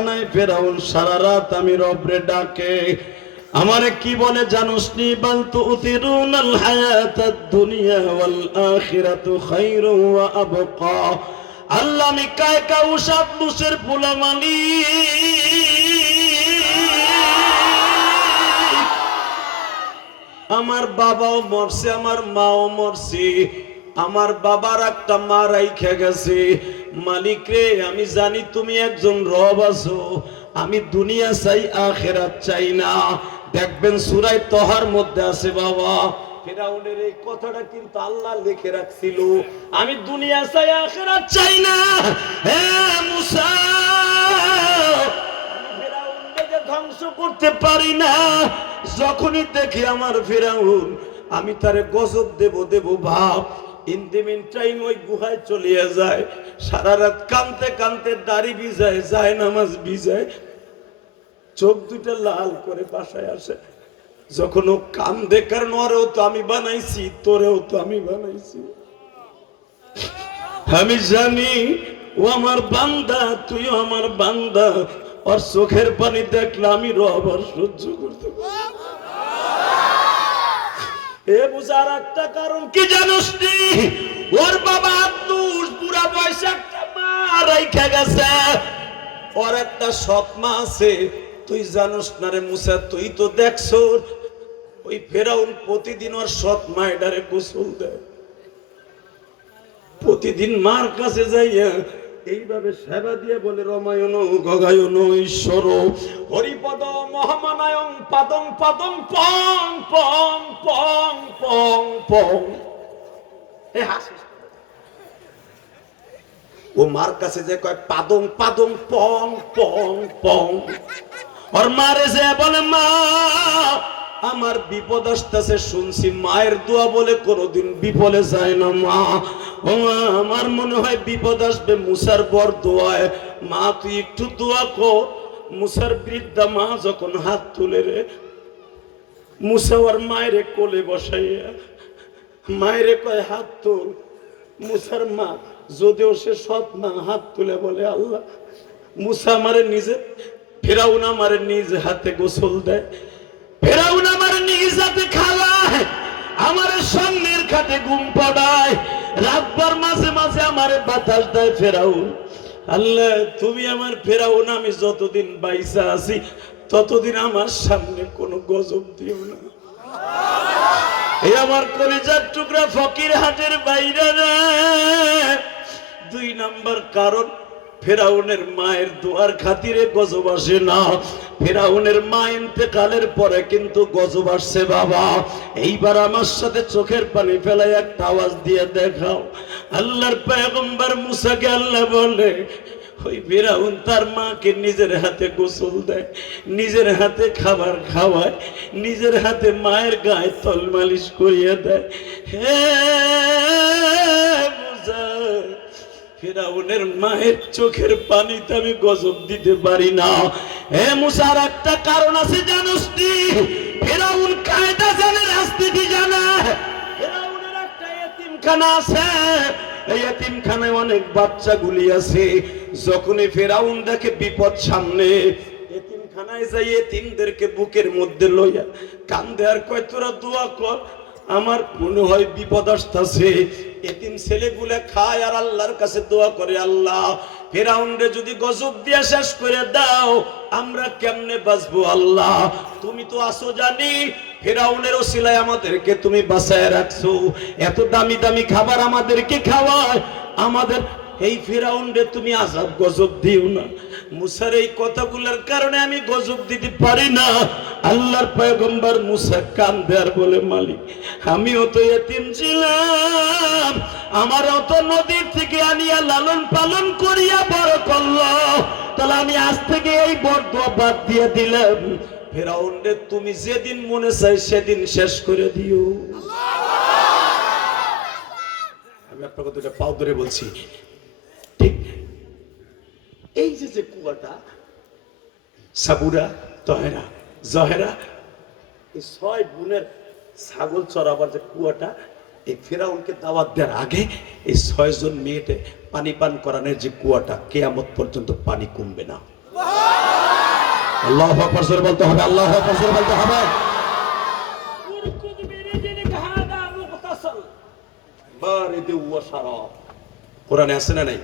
কারখানায় ফেরাউন সারা রাত আমি রবরে ডাকে, আমারে কি বলে জানোস নি? বাল তুতিরুনাল হায়াতাদ দুনিয়া ওয়াল আখিরাতু খায়রু ওয়া আবকা। আল্লাহ আমি কায় কাউসাব মুসের ফুলামালি, আমার বাবাও মরছে, আমার মাও মরছে, আমার বাবার একটা মা রাইখা গেছে। মালিক রে, আমি জানি তুমি একজন রব আছো, আমি দুনিয়া চাই আখিরাত চাই না। দেখবেন সূরা তহার মধ্যে আছে বাবা, ফিরাউনের এই কথাটা কিন্তু আল্লাহ লিখে রাখছিল, আমি দুনিয়া চাই আখিরাত চাই না। হে মুসা, ধ্বংস করতে পারি না। যখনই দেখি আমার ফিরাউন, আমি তারে গজব দেব দেব ভাব। ইন দি মিন টাইম ওই গুহায় চলিয়া যায়, সারা রাত কানতে কানতে দাড়ি ভিজায়, যায় নামাজ ভিজায়, চোখ দুটা লাল করে বাসায় আসে। যখন ও কান্দে, কারণ ওরেও তো আমি বানাইছি, তোরেও তো আমি বানাইছি, আমি জানি ও আমার বান্দা, তুইও আমার বান্দা। ওর চোখের পানি দেখলে আমি রব আর সহ্য করতে পারি। এ বুঝার একটা কারণ কি জানোস নি? ওর বাবা আব্দুস বুড়া বয়সে একটা মা রাইখা গেছে, ওর একটা সৎ মা আছে। তুই জানোস না রে মুসা, তুই তো দেখছ ওই ফেরাউন প্রতিদিন ওর সৎ মায়েরারে গোসল দেয়, প্রতিদিন মার কাছে যাইয়া এইভাবে সেবা দিয়ে বলে, রমায়ণ গগায়ন ঈশ্বর হরিপদ মহামানায়ং পাদং পাদং পং পং পং পং পং। ও মার কাছে যে কয় পাদং পাদং পং পং পং, ওর মারে যে বলে, মা আমার বিপদ আসতেছে, শুনছি মায়ের দোয়া বলে কোনোদিন বিফলে যায় না মা। ও মা, আমার মনে হয় বিপদ আসবে মুসার বর দোয়ায়, মা তুই একটু দোয়া কর। মুসার বৃদ্ধা মা যখন হাত তুলে রে, মুসা ওর মায়েরে কোলে বসাইয়া মায়েরে কয় হাত তুল। মুসার মা যদিও সে সৎ মা, হাত তুলে বলে, আল্লাহ মুসা আমারে নিজে, ফেরাউন আমারে নিজ হাতে গোসল দেয়, ফেরাউন আমার নিজ হাতে খাওয়ায়, আমার সামনের খাটে ঘুম পড়ায়, রাতভর মাঝে মাঝে আমারে বাতাস দেয় ফেরাউন। আল্লাহ তুমি আমার ফেরাউন, আমি যতদিন বাইসা আছি ততদিন আমার সামনে কোনো গজব দিও না। এই আমার কলিজার টুকরা ফকির হাটের বাইরে রে। 2 নাম্বার কারণ, ফেরাউনের মায়ের দোয়ার খাতিরে গজব আসে না, ফেরাউনের মা ইন্তেকালের পরে কিন্তু গজব আসছে বাবা। এইবার আমার সাথে চোখের পানি ফেলায় একটা আওয়াজ দিয়ে দেখাও। আল্লাহর পয়গম্বর মুসাকে আল্লাহ বলে, ওই ফেরাউন তার মাকে নিজের হাতে গোসল দেয়, নিজের হাতে খাবার খাওয়ায়, নিজের হাতে মায়ের গায়ে তল মালিশ করিয়ে দেয়। হে মুসা, ফেরাউনের মায়ের চোখের পানিতে আমি গজব দিতে পারি না। হে মুসার একটা কারণ আছে জানোস নি? ফেরাউন কায়দা জানে, রাজনীতি জানে। ফেরাউনের একটা এতিমখানা আছে, এই এতিমখানায় অনেক বাচ্চাগুলি আছে। যখনই ফেরাউন দেখে বিপদ সামনে, এতিমখানায় যাই এতিমদেরকে বুকের মধ্যে লইয়া কান্দে আর কয়, তোরা দোয়া কর, আমার মনে হয় বিপদ আসতেছে। এতিম ছেলেগুলা খায় আর আল্লাহর কাছে দোয়া করে, আল্লাহ ফেরাউনরে যদি গজব দিয়া শেষ করে দাও, আমরা কেমনে বাঁচবো? আল্লাহ তুমি তো আসো জানি, ফেরাউনের ওসিলায় আমাদেরকে তুমি বাঁচায় রাখছো, এত দামি দামি খাবার আমাদেরকে খাওয়ায়, আমাদের এই ফেরাউনরে তুমি আযাব গজব দিও না। মুসার এই কথাগুলোর কারণে আমি গজব দিতে পারি না। আল্লাহর পয়গম্বর মুসা কান্দে আর বলে, মালিক আমিও তো এতিম ছিলাম, আমারও তো নদীর থেকে আনিয়া লালন পালন করিয়া বড় করলো, তাহলে আমি আজ থেকে এই বরদোয়া বাদ দিয়ে দিলাম। ফেরাউনরে তুমি যেদিন মনে চাই সেদিন শেষ করে দিও। আমি আপনার কথাটা পাও ধরে বলছি, ঠিক এই যে কুয়াটা, সাবুরা, তহেরা, জহেরা, এই 6 বোনের ছাগল চড়াবার যে কুয়াটা, এই ফেরাউনকে দাওয়াত দেওয়ার আগে এই 6 জন মেয়েটে পানি পান করানোর যে কুয়াটা, কিয়ামত পর্যন্ত পানি কমবে না। আল্লাহু আকবার জোরে বলতে হবে, আল্লাহু আকবার জোরে বলতে হবে। কোরআনে আছে না নাই?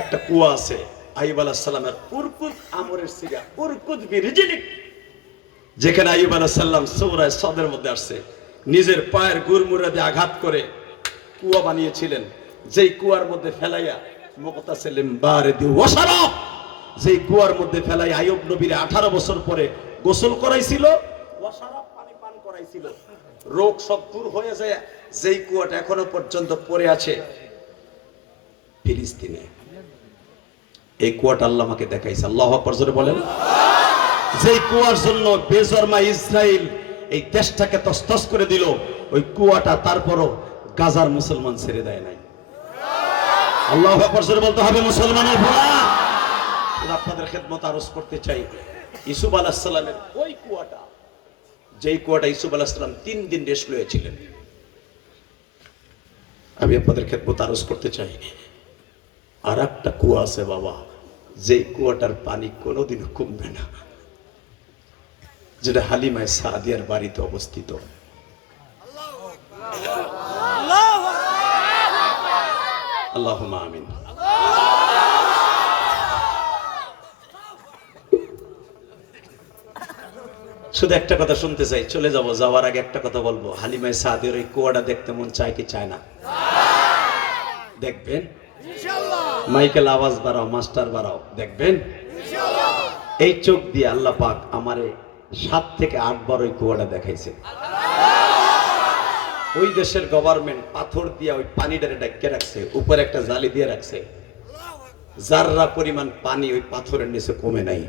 একটা কুয়া আছে আইয়ুব আলাইহিস সালামের, উরকুদ আমরের সিগা, উরকুদ বিরিজলিক, যেখানে আইয়ুব আলাইহিস সালাম সূরা সাদের মধ্যে আসছে, নিজের পায়ের গুরমুড়া দিয়ে আঘাত করে কুয়া বানিয়েছিলেন, যেই কুয়ার মধ্যে ফেলাইয়া মুকতাসিলিম বারিদি ওয়াশারাব, যেই কুয়ার মধ্যে ফেলাই আইয়ুব নবীর 18 বছর পরে গোসল করাইছিল, ওয়াশারাব পানি পান করাইছিল, রোগ সব দূর হয়ে যায়। যেই কুয়াটা এখনো পর্যন্ত পড়ে আছে ফিলিস্তিনে, এই কুয়াটা আল্লাহ আমাকে দেখাইছে। আল্লাহু আকবার জোরে বলেন। যেই কুয়ার জন্য বেজরমা ইসরাইল এই দেশটাকে তছনছ করে দিল, ওই কুয়াটা তারপরও গাজার মুসলমান ছেড়ে দেয় নাই। আল্লাহু আকবার জোরে বলতে হবে মুসলমানের ভোলা। আপনাদের খেদমত আরজ করতে চাই, ইউসুফ আলাইহিস সালামের ওই কুয়াটা, যেই কুয়াটা ইউসুফ আলাইহিস সালাম 3 দিন রেস্ট লয়েছিলেন, আমি আপনাদের খেদমত আরজ করতে চাই, আর একটা কুয়া আছে বাবা, যেই কুয়াটার পানি কোনোদিন কমবে না, যেটা হালিমা সাদিয়ার বাড়িতে অবস্থিত। আল্লাহুম্মা আমিন। শুধু একটা কথা শুনতে চাই, চলে যাব, যাওয়ার আগে একটা কথা বলবো, হালিমা সাদিয়ার এই কুয়াটা দেখতে মন চায় কি চায় না? দেখবেন মাইকেল আওয়াজ বাড়াও, মাস্টার বাড়াও, দেখবেন। এই চোখ দিয়ে আল্লাহ পাক আমারে 7 থেকে 8 বার ওই কুয়াটা দেখাইছে। ওই দেশের গভর্নমেন্ট পাথর দিয়ে ওই পানিটারে ঢেকে রাখছে, উপরে একটা জালি দিয়ে রাখছে, জাররা পরিমাণ পানি ওই পাথরের নিচে কমে নাই।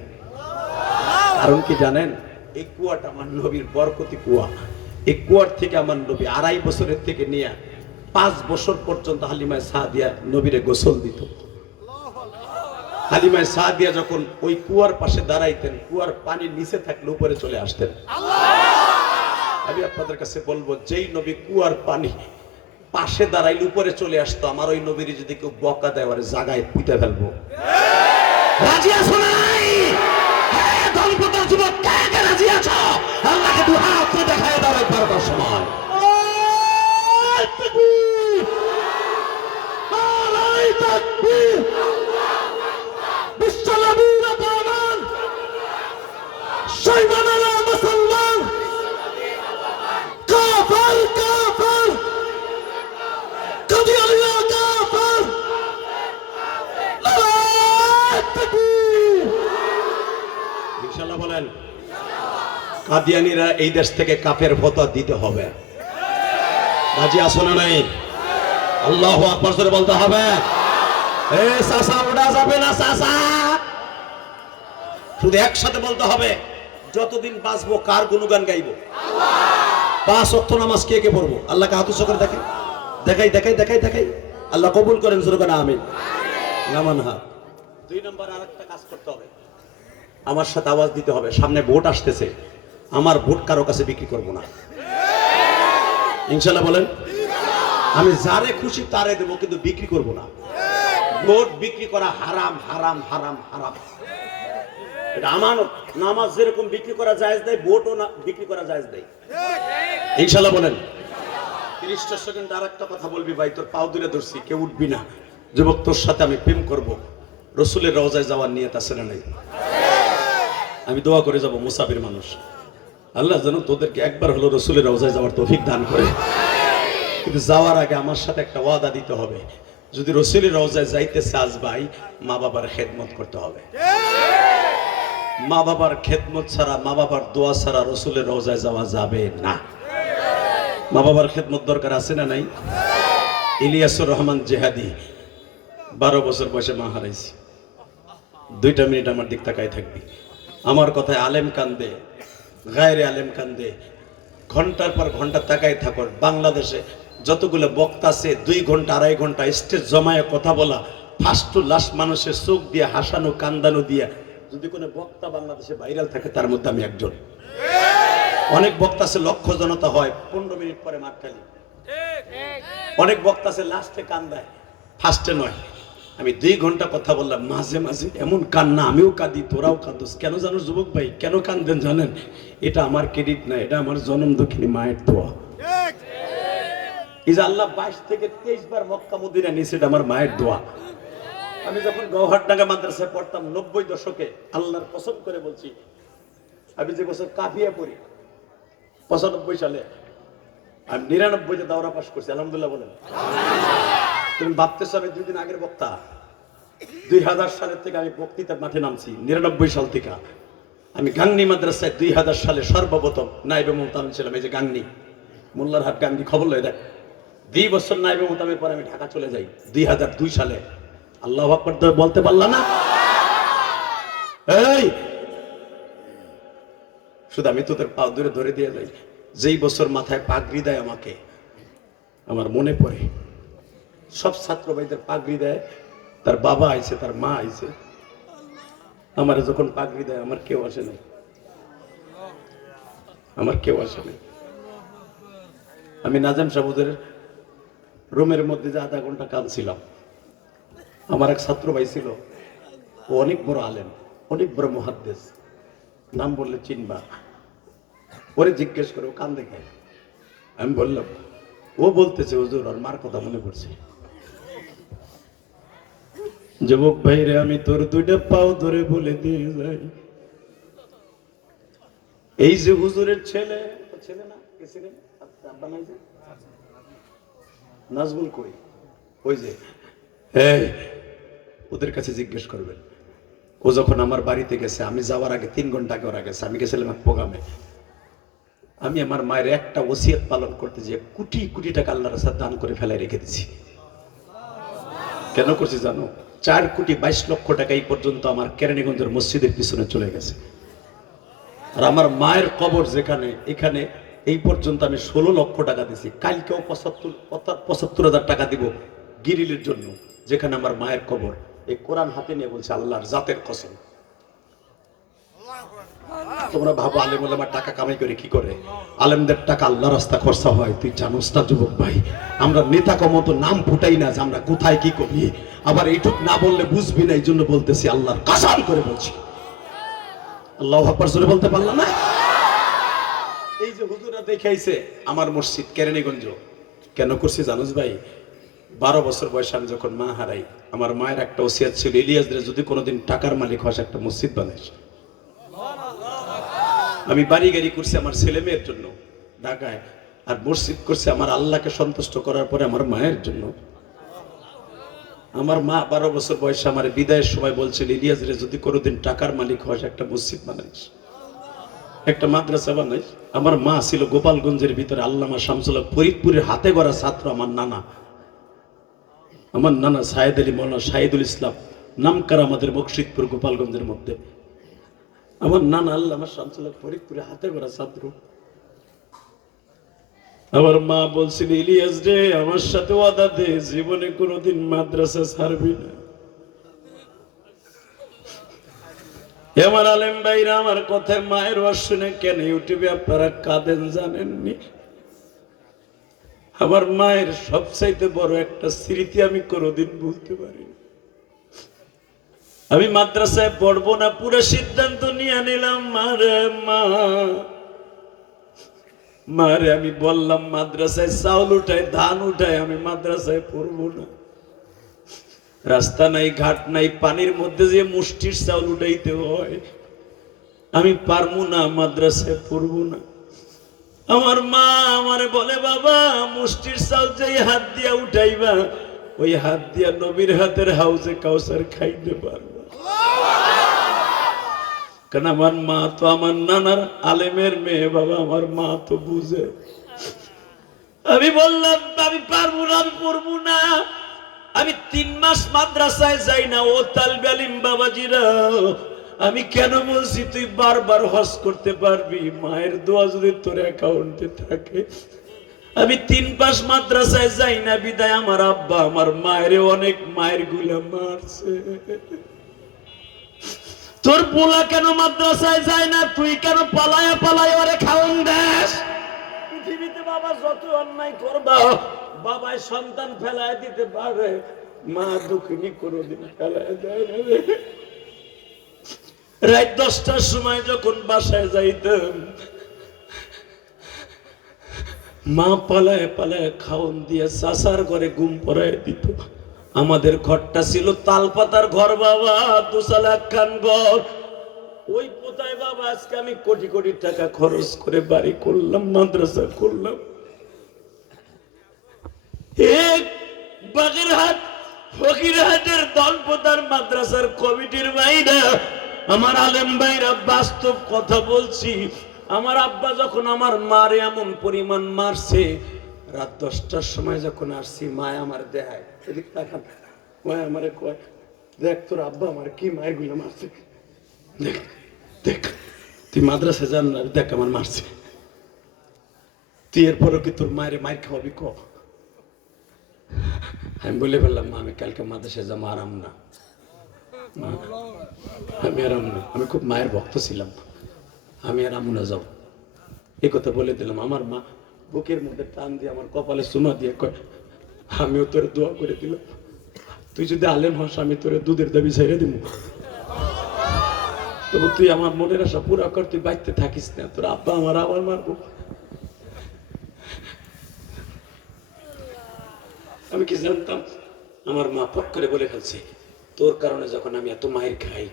কারণ কি জানেন? এই কুয়াটা আমার নবীর বরকতি কুয়া। এই কুয়ার থেকে আমার নবী 2.5 বছরের থেকে নিয়ে 5 বছর পর্যন্ত হালিমা সাদিয়া নবীরে গোসল দিত। হালিমা সাদিয়া যখন ওই কুয়ার পাশে দাঁড়াইতেন, কুয়ার পানি নিচে থাকলে উপরে চলে আসতেন। আমি আপনাদের কাছে বলবো, যেই নবী কুয়ার পানি পাশে দাঁড়াইলে উপরে চলে আসতো, আমার ওই নবীর যদি কেউ বকা দেয় ওরে জায়গায় পুঁতে ফেলবো। রাজি আছো নাই? হ্যাঁ, দলপতার যুবক, কে কে রাজি আছো? আল্লাহকে দুই হাত তুলে দেখায় দাও একবার তার সময়। বলেন, কাদিয়ানীরা এই দেশ থেকে কাফের ফতোয়া দিতে হবে। রাজি আছো না নাই? আল্লাহু আকবার জোরে বলতে হবে। এ চাচা ওঠা যাবে না চাচা, শুধু একসাথে বলতে হবে, যতদিন বাঁচবো কার গুণগান গাইবো? 5 ওয়াক্ত নামাজ কে কে পড়বো? আল্লাহকে হাত উঁচু করে দেখাই দেখাই দেখাই দেখাই দেখাই। আল্লাহ কবুল করেন, জোরে বলেন আমিন। নামান হাত। 2 নম্বর আরেকটা কাজ করতে হবে, আমার সাথে আওয়াজ দিতে হবে, সামনে ভোট আসতেছে, আমার ভোট কারো কাছে বিক্রি করব না, ইনশাআল্লাহ বলেন। আমি যারে খুশি তারে দেবো, কিন্তু বিক্রি করব না। ভোট বিক্রি করা হারাম, হারাম, হারাম, হারাম। এটা আমানত। নামাজ যেরকম বিক্রি করা জায়েজ দেয়, ভোটও না বিক্রি করা জায়েজ দেয়, ইনশাআল্লাহ বলেন। 30 সেকেন্ড আর একটা কথা বলবি ভাই, তোর পাও দূরে ধরছি, কেউ উঠবি না। যুবক, তোর সাথে আমি প্রেম করব, রসুলের রওজায় যাওয়ার নিয়ত আছে না নাই? আমি দোয়া করে যাব, মুসাফির মানুষ, আল্লাহ যেন তোদেরকে একবার হলো রসুলের রওজায় যাওয়ার তৌফিক দান করে। কিন্তু যাওয়ার আগে আমার সাথে একটা ওয়াদা দিতে হবে, যদি রসুলের রওজায় যাইতে চাস ভাই, মা বাবার খেদমত করতে হবে। মা বাবার খেদমত ছাড়া, মা বাবার দোয়া ছাড়া রসুলের রওজায় যাওয়া যাবে না। মা বাবার খেদমত দরকার আছে না নাই? ইলিয়াসুর রহমান জেহাদি 12 বছর বয়সে মা হারাইছি। 2 মিনিট আমার দিক তাকায় থাকবি। আমার কথায় আলেম কান্দে, গায়রে আলেম কান্দে, ঘন্টার পর ঘন্টা তাকায় থাকো। বাংলাদেশে যতগুলো বক্তা আছে, 2 ঘন্টা 2.5 ঘন্টা স্টেজ জমায়ে কথা বলা, ফার্স্ট টু লাস্ট মানুষের চোখ দিয়ে হাসানো, কান্দানো দিয়া, যদি কোনো বক্তা বাংলাদেশে ভাইরাল থাকে, তার মধ্যে আমি একজন। অনেক বক্তা আছে লক্ষ জনতা হয়, 15 মিনিট পরে মাঠ খালি। অনেক বক্তা আছে লাস্টে কান্দায়, ফার্স্টে নয়। আমি 2 ঘন্টা কথা বললাম, মাঝে মাঝে এমন কান্না, আমিও কাঁদি, তোরাও কাঁদোস। কেন জানো যুবক ভাই, কেন কান্দেন জানেন? এটা আমার ক্রেডিট না, এটা আমার জনম দক্ষিণী মায়ের দোয়া। এই যে আল্লাহ 22 থেকে 23 বার মক্কা মদিনা নিয়েছে, এটা আমার মায়ের দোয়া। আমি যখন গৌহাটডাঙ্গা মাদ্রাসায় পড়তাম 90 দশকে, আল্লাহর কসম করে বলছি, আমি যে বছর কাফিয়া পড়ি 95 সালে, আমি 99-তে দাওরা পাস করছি, আলহামদুলিল্লাহ বলেন। তুমি ভাবতেছো আমি 2 দিন আগের বক্তা? 2000 সালের থেকে আমি বক্তৃতার মাঠে নামছি, 99 সাল থেকে। আমি গাংনী মাদ্রাসায় 2000 সালে সর্বপ্রথম নাইবে মোহতামিম ছিলাম। এই যে গাংনী, মোল্লারহাট গাংনী, খবর লয় দেখ। 2 বছর নাইবে মোহতামিমের পরে আমি ঢাকা চলে যাই 2002 সালে। আল্লাহু আকবার তো বলতে পারলাম না? এই শুধু আমি তোদের পা ধরে ধরে দিয়ে যাই। যেই বছর মাথায় পাগড়ি দেয় আমাকে, আমার মনে পড়ে সব ছাত্র ভাইদের পাগড়ি দেয়, তার বাবা আইছে, তার মা আইছে। আমার যখন পাগড়ি দেয় আমার কেউ আসে নাই, আমার কেউ আসে নাই। আমি নাজাম সাহেবের রুমের মধ্যে যে 1/2 ঘন্টা কাঁদছিলাম। আমার এক ছাত্র ভাই ছিল, ও অনেক বড় আলেম, অনেক বড় মুহাদ্দিস, নাম বললে চিনবা। ওরে জিজ্ঞেস করে ও কান্দে খায়। আমি বললাম, ও বলতেছে হুজুর ওর মার কথা মনে পড়ছে। যুবক ভাই রে, আমি তোর 2টা পাও ধরে বলে দিয়ে যাই, এই যে হুজুরের ছেলে, ছেলে না কে ছিলেন আব্বা নাই যে নাজমুল কই, ওই যে এই ওদের কাছে জিজ্ঞেস করবেন। ও যখন আমার বাড়িতে গেছে, আমি যাওয়ার আগে 3 ঘন্টা আগে ওরা গেছে, আমি গেছিলাম এক প্রোগ্রামে। আমি আমার মায়ের একটা ওসিয়ত পালন করতে যে কোটি কোটি টাকা আল্লাহর রাস্তায় দান করে ফেলায় রেখে দিছি। কেন করছি জানো? 4 কোটি 22 লক্ষ টাকা এই পর্যন্ত আমার কেরানীগঞ্জের মসজিদের পিছনে চলে গেছে। আর আমার মায়ের কবর যেখানে, এখানে এই পর্যন্ত আমি 16 লক্ষ টাকা দিছি। কালকেও 75,000 টাকা দিব গিরিলের জন্য, যেখানে আমার মায়ের কবর। এই কোরআন হাতে নিয়ে বলছে আল্লাহর জাতের কসম। তোমরা ভাবো আলেম ওলামা টাকা কামাই করে কি করে? আলেমদের টাকা আল্লাহর রাস্তা খরচা হয়, তুই জানোস না যুবক ভাই? আমরা নেতা কমতো নাম ফুটাই না যে আমরা কোথায় কি করি। আবার এইটুক না বললে বুঝবি না, এই জন্য বলতেছি, আল্লাহর কসম করে বলছি। আল্লাহু আকবার জোরে বলতে পারলাম না? এই যে হুজুরা দেখাইছে আমার মসজিদ কেরানীগঞ্জ, কেন করছি জানোস ভাই? 12 বছর বয়সে আমি যখন মা হারাই, আমার মায়ের একটা ওসিয়ত ছিল, ইলিয়াসরে যদি কোনোদিন টাকার মালিক হস একটা মসজিদ বানাইস। আমি বাড়ি গাড়ি করছি আমার ছেলে মেয়ের জন্য ঢাকায়, আর মসজিদ করছি আমার আল্লাহকে সন্তুষ্ট করার পরে আমার মায়ের জন্য। আমার মা 12 বছর বয়সে আমার বিদায়ের সময় বলছিল, ইলিয়াসরে যদি কোনোদিন টাকার মালিক হস একটা মসজিদ বানাইস, একটা মাদ্রাসা বানাইস। আমার মা ছিল গোপালগঞ্জের ভিতরে আল্লামা শামসুল হক ফরিদপুরের হাতে গড়া ছাত্র। আমার নানা সাইদ আলী মৌলানা শাহিদুল ইসলাম নামকার আমাদের মুর্শিদপুর গোপালগঞ্জের মধ্যে। আমার নানা আল্লামা শামসুল হক ফরিদপুরে হাতে গড়া ছাত্র। আমার মা বলছিল, ইলিয়াস রে আমার সাথে ওয়াদা দে, জীবনে কোনোদিন মাদ্রাসা ছাড়বি না। আমার আলেম ভাইরা আমার কথায় মায়ের ওয়াজ শুনে কেন ইউটিউবে আপনারা কাঁদেন জানেননি? আমার মায়ের সবচাইতে বড় একটা স্মৃতি আমি কোনোদিন ভুলতে পারি। আমি মাদ্রাসায় পড়বো না, পুরো সিদ্ধান্ত নিয়ে নিলাম। মারে আমি বললাম মাদ্রাসায় চাউল উঠায় ধান উঠায় আমি মাদ্রাসায় পড়বো না। রাস্তা নাই, ঘাট নাই, পানির মধ্যে যে মুষ্টির চাউল উঠাইতে হয়, আমি পারবো না, মাদ্রাসায় পড়বো না। আমার মা আমারে বলে, বাবা মুষ্টির চাউল যে হাত দিয়া উঠাইবা, ওই হাত দিয়া নবীর হাতের হাউজে কাউসার খাইতে পারবা। কারণ আমার মা তো আমার নানার আলেমের মেয়ে, বাবা আমার মা তো বুঝে। আমি বললাম আমি পারবো না, আমি পড়বো না। আমি 3 মাস মাদ্রাসায় যাই না। ও তালবে আলিম বাবাজিরা, আমি কেন বলছি তুই বারবার হজ করতে পারবি, মায়ের দোয়া যদি তোর অ্যাকাউন্টে থাকে। আমি 3 মাস মাদ্রাসায় যাই না বিদায় আমার আব্বা আমার মায়ের অনেক মায়ের গুলা মারছে। তোর পোলা কেন মাদ্রাসায় যায় না, তুই কেন পালায়া পালায় ওরে খাওন দেশ? পৃথিবীতে বাবা যত অন্যায় করবা, বাবাই সন্তান ফেলায় দিতে পারে, মা দুঃখিনী কোনোদিন ফেলায় দেয় না রে। রাত 10টার সময় যখন বাসায় যাইতাম, মা পালায় পালায় খাওন দিয়ে চাচার ঘরে ঘুম পড়ায় দিত। আমাদের ঘরটা ছিল তালপাতার ঘর বাবা, দোতলা একখান ঘর। ওই পোতায় বাবা আজকে আমি কোটি কোটি টাকা খরচ করে বাড়ি করলাম, মাদ্রাসা করলাম। এক বাগেরহাট ফকিরহাটের দলপতার মাদ্রাসার কমিটির ভাইরা, আমার আলেম ভাইরা, বাস্তব কথা বলছি। আমার আব্বা যখন আমার মারে এমন পরিমাণ মারছে, রাত 10টার সময় যখন আসছি, মায় আমার দেখায়, এদিক তাকান, মায় আমারে কয়, দেখ তোর আব্বা আমার কি মায়ের গুলো মারছে, দেখ দেখ, তুই মাদ্রাসা যান না, দেখ আমার মারছে, তুই এরপরও কি তোর মায়ের মায়ের খাওয়াবি ক? আমি বলে ফেললাম, মা আমি কালকে মাদ্রাসায় যাবো, আরাম না, আমি আরাম না, আমি খুব মায়ের ভক্ত ছিলাম, আমি আর আমুনা যাও, এই কথা বলে দিলাম। আমার মা বুকের মধ্যে টান দিয়ে আমার কপালে চুমা দিয়ে কয়, আমিও তোর দোয়া করে দিলাম, তুই যদি আলেম হস আমি তোর দুধের দাবি ছেড়ে দিব, তবু তুই আমার মনের আশা পুরা কর, তুই বাইতে থাকিস না, তোর আব্বা আমার আবার মারবো। আমি কি জানতাম? আমার মা পক করে বলে ফেলছে, তোর কারণে যখন আমি এত মায়ের খাই,